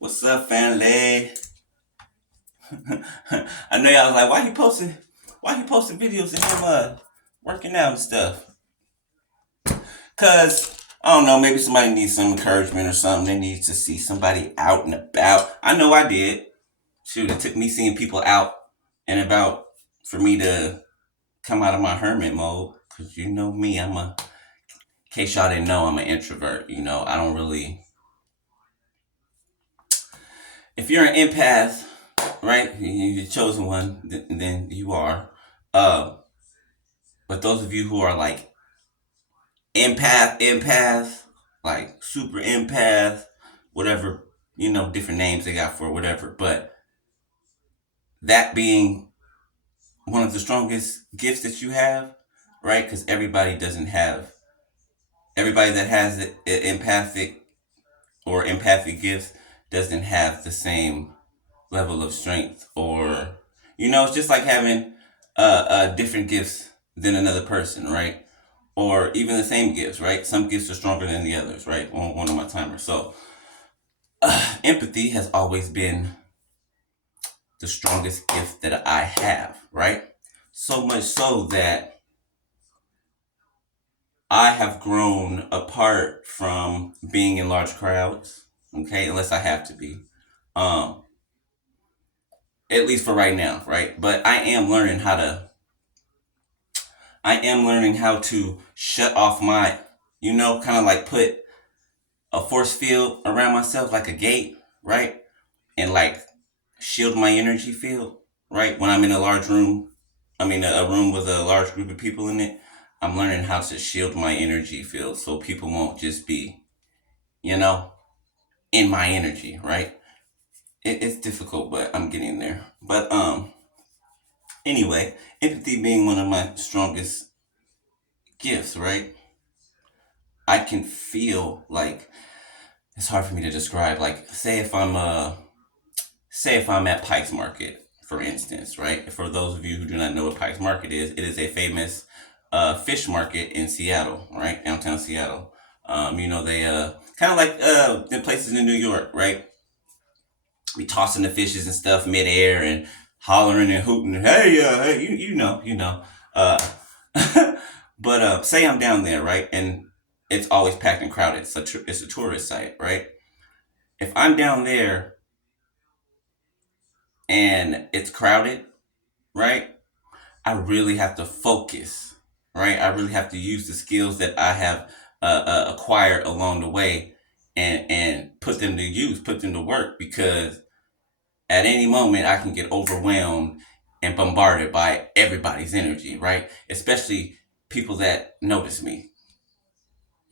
What's up, family? I know y'all was like, why he posting videos of him working out and stuff? Cause I don't know, maybe somebody needs some encouragement or something. They need to see somebody out and about. I know I did. Shoot, it took me seeing people out and about for me to come out of my hermit mode. Cause you know me, in case y'all didn't know, I'm an introvert. I don't really. If you're an empath, right? You're the chosen one, then you are. Uh, but those of you who are like empath, like super empath, whatever, different names they got for whatever. But that being one of the strongest gifts that you have, right? Because everybody that has empathic or empathic gifts doesn't have the same level of strength, or it's just like having different gifts than another person, right? Or even the same gifts, right? Some gifts are stronger than the others, right? On one of my timers. So empathy has always been the strongest gift that I have, right? So much so that I have grown apart from being in large crowds, okay, unless I have to be. Um, at least for right now, right? But I am learning how to shut off my, kind of like put a force field around myself like a gate, right? And like shield my energy field, right? When I'm in a large room, I mean a room with a large group of people in it, I'm learning how to shield my energy field so people won't just be, you know, in my energy, right? It's difficult, but I'm getting there. But anyway, empathy being one of my strongest gifts, right? I can feel like it's hard for me to describe. Like, say if I'm at Pike's Market, for instance, right? For those of you who do not know what Pike's Market is, it is a famous fish market in Seattle, right? Downtown Seattle. They kind of like the places in New York, right? Be tossing the fishes and stuff midair and hollering and hooting. Hey, you know. Uh, but say I'm down there, right? And it's always packed and crowded. It's a tourist site, right? If I'm down there and it's crowded, right? I really have to focus, right? I really have to use the skills that I have acquired along the way and put them to use, put them to work, because at any moment I can get overwhelmed and bombarded by everybody's energy, right? Especially people that notice me.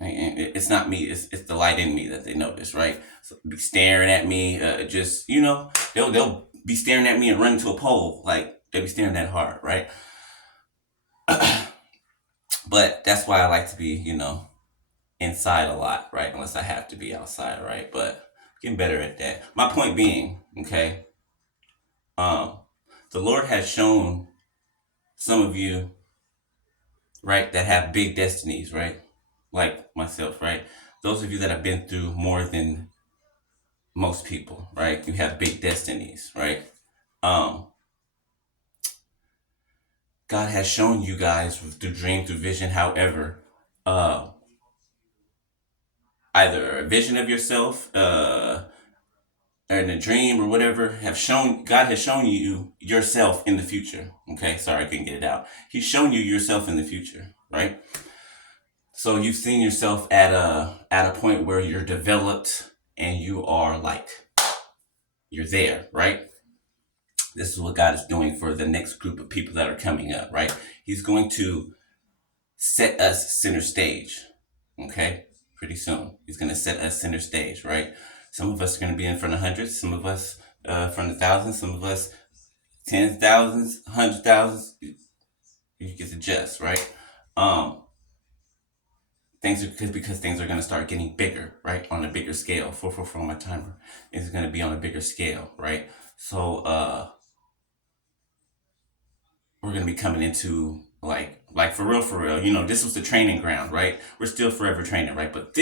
Right? And it's not me; it's the light in me that they notice, right? So be staring at me, just they'll be staring at me and run to a pole, like they'll be staring that hard, right? But that's why I like to be, inside a lot, right? Unless I have to be outside, right? But getting better at that. My point being, okay, um, the Lord has shown some of you, right, that have big destinies, right? Like myself, right? Those of you that have been through more than most people, right? You have big destinies, right? Um, God has shown you guys through dream, through vision, however, uh, either a vision of yourself, or in a dream or whatever, God has shown you yourself in the future. Okay, sorry, I couldn't get it out. He's shown you yourself in the future, right? So you've seen yourself at a point where you're developed and you are like you're there, right? This is what God is doing for the next group of people that are coming up, right? He's going to set us center stage, okay? Pretty soon. He's going to set us center stage, right? Some of us are going to be in front of hundreds, some of us in front of thousands, some of us tens of thousands, hundred thousands. You get the gist, right? Um, things are because things are going to start getting bigger, right? On a bigger scale. For my timer, it's going to be on a bigger scale, right? So we're going to be coming into like for real, for real. This was the training ground, right? We're still forever training, right? But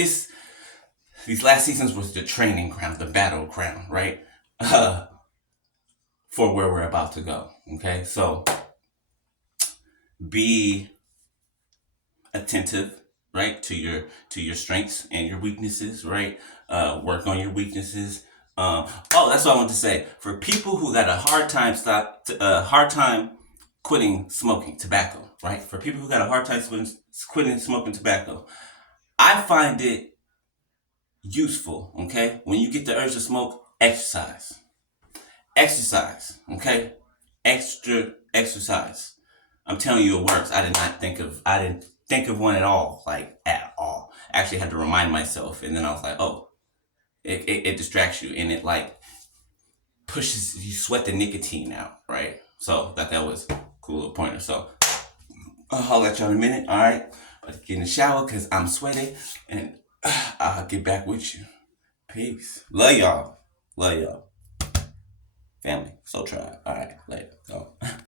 These last seasons was the training ground, the battleground, right? Uh, for where we're about to go. Okay, so be attentive, right, to your strengths and your weaknesses, right? Work on your weaknesses. Oh, that's what I want to say. For people who got a hard time quitting smoking tobacco, right? For people who got a hard time quitting smoking tobacco, I find it useful. Okay, when you get the urge to smoke, exercise. Okay, extra exercise. I'm telling you, it works. I didn't think of one at all, like at all. I actually had to remind myself, and then I was like, oh, it distracts you, and it like pushes you sweat the nicotine out, right? So that was a cool little pointer. So I'll let y'all in a minute. All right, but get in the shower because I'm sweaty, and I'll get back with you. Peace. Love y'all. Love y'all. Family. So try. All right. Later.